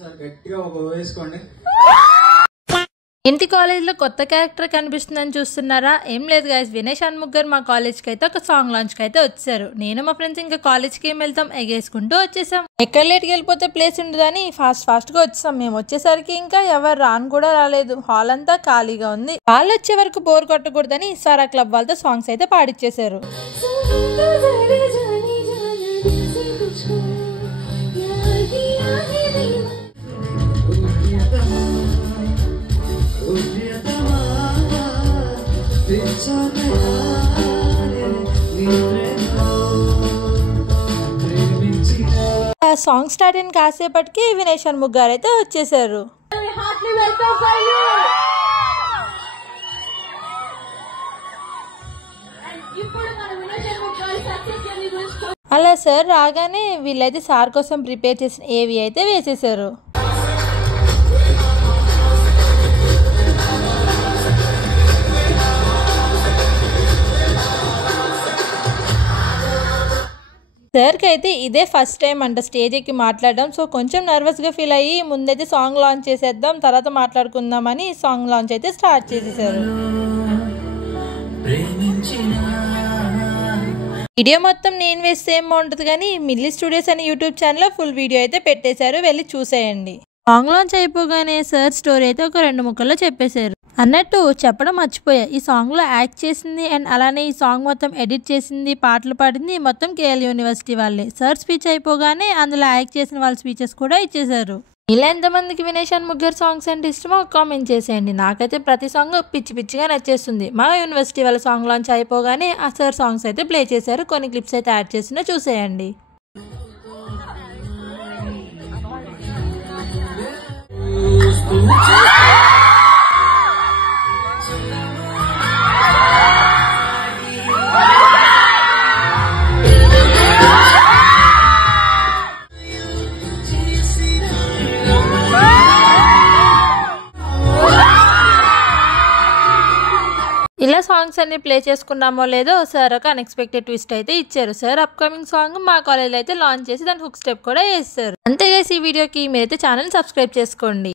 Sir గట్టిగా ఒక వేసుకోండి. ఇంటి కాలేజ్ లో కొత్త క్యారెక్టర్ కనిపిస్తుందని చూస్తున్నారా? ఏం లేదు గైస్, వినయ్ షణ్ముఖ్ గారు మా కాలేజ్ కి అయితే ఒక సాంగ్ లాంచ్ కి అయితే వచ్చారు. నేను మా ఫ్రెండ్స్ ఇంకా కాలేజ్ కి ఏం వెళ్తాం, ఎగేసుకుంటూ వచ్చేసాం. ఎక్కడ లేట్కి వెళ్ళిపోతే ప్లేస్ ఉండదని ఫాస్ట్ గా వచ్చేసాం. మేము వచ్చేసరికి ఇంకా ఎవరు రాను కూడా రాలేదు, హాల్ అంతా ఖాళీగా ఉంది. వాళ్ళు వచ్చే వరకు బోర్ కొట్టకూడదని సారా క్లబ్ వాళ్ళతో సాంగ్స్ అయితే పాడిచ్చేశారు. సాంగ్ స్టార్ట్ అయిన కాసేపటికి వినయ్ షణ్ముఖ్ గారు అయితే వచ్చేసారు. అలా సార్ రాగానే వీళ్ళైతే సార్ కోసం ప్రిపేర్ చేసిన ఏవి అయితే వేసేసారు. సార్కి అయితే ఇదే ఫస్ట్ టైం అంట స్టేజ్ ఎక్కి మాట్లాడడం. సో కొంచెం నర్వస్గా ఫీల్ అయ్యి ముందైతే సాంగ్ లాంచ్ చేసేద్దాం, తర్వాత మాట్లాడుకుందామని సాంగ్ లాంచ్ అయితే స్టార్ట్ చేసేసారు. వీడియో మొత్తం నేను వేస్తే ఏం బాగుంటుంది కానీ మిల్లీ స్టూడియోస్ అనే యూట్యూబ్ ఛానల్లో ఫుల్ వీడియో అయితే పెట్టేశారు, వెళ్ళి చూసేయండి. సాంగ్ లాంచ్ అయిపోగానే సార్ స్టోరీ అయితే ఒక 2 ముక్కల్లో చెప్పేశారు. అన్నట్టు చెప్పడం మర్చిపోయా, ఈ సాంగ్ లో యాక్ట్ చేసింది అండ్ అలానే ఈ సాంగ్ మొత్తం ఎడిట్ చేసింది, పాటలు పాడింది మొత్తం కేఎల్ యూనివర్సిటీ వాళ్ళే. సార్ స్పీచ్ అయిపోగానే అందులో యాక్ట్ చేసిన వాళ్ళ స్పీచెస్ కూడా ఇచ్చేశారు. ఇలా ఎంతమందికి వినయ్ షణ్ముఖ్ గారి సాంగ్స్ అంటే ఇష్టమో కామెంట్ చేసేయండి. నాకైతే ప్రతి సాంగ్ పిచ్చిగా నచ్చేస్తుంది. మా యూనివర్సిటీ వాళ్ళ సాంగ్ లాంచ్ అయిపోగానే ఆ సార్ సాంగ్స్ అయితే ప్లే చేశారు, కొన్ని క్లిప్స్ అయితే యాడ్ చేసినా చూసేయండి. ఇలా సాంగ్స్ అన్ని ప్లే చేసుకున్నామో లేదో సార్ ఒక అన్ఎక్స్పెక్టెడ్ ట్విస్ట్ అయితే ఇచ్చారు. సార్ అప్కమింగ్ సాంగ్ మా కాలేజ్ అయితే లాంచ్ చేసి దాని హుక్ స్టెప్ కూడా వేస్తారు. అంతేగా ఈ వీడియోకి మీరైతే ఛానల్ సబ్స్క్రైబ్ చేసుకోండి.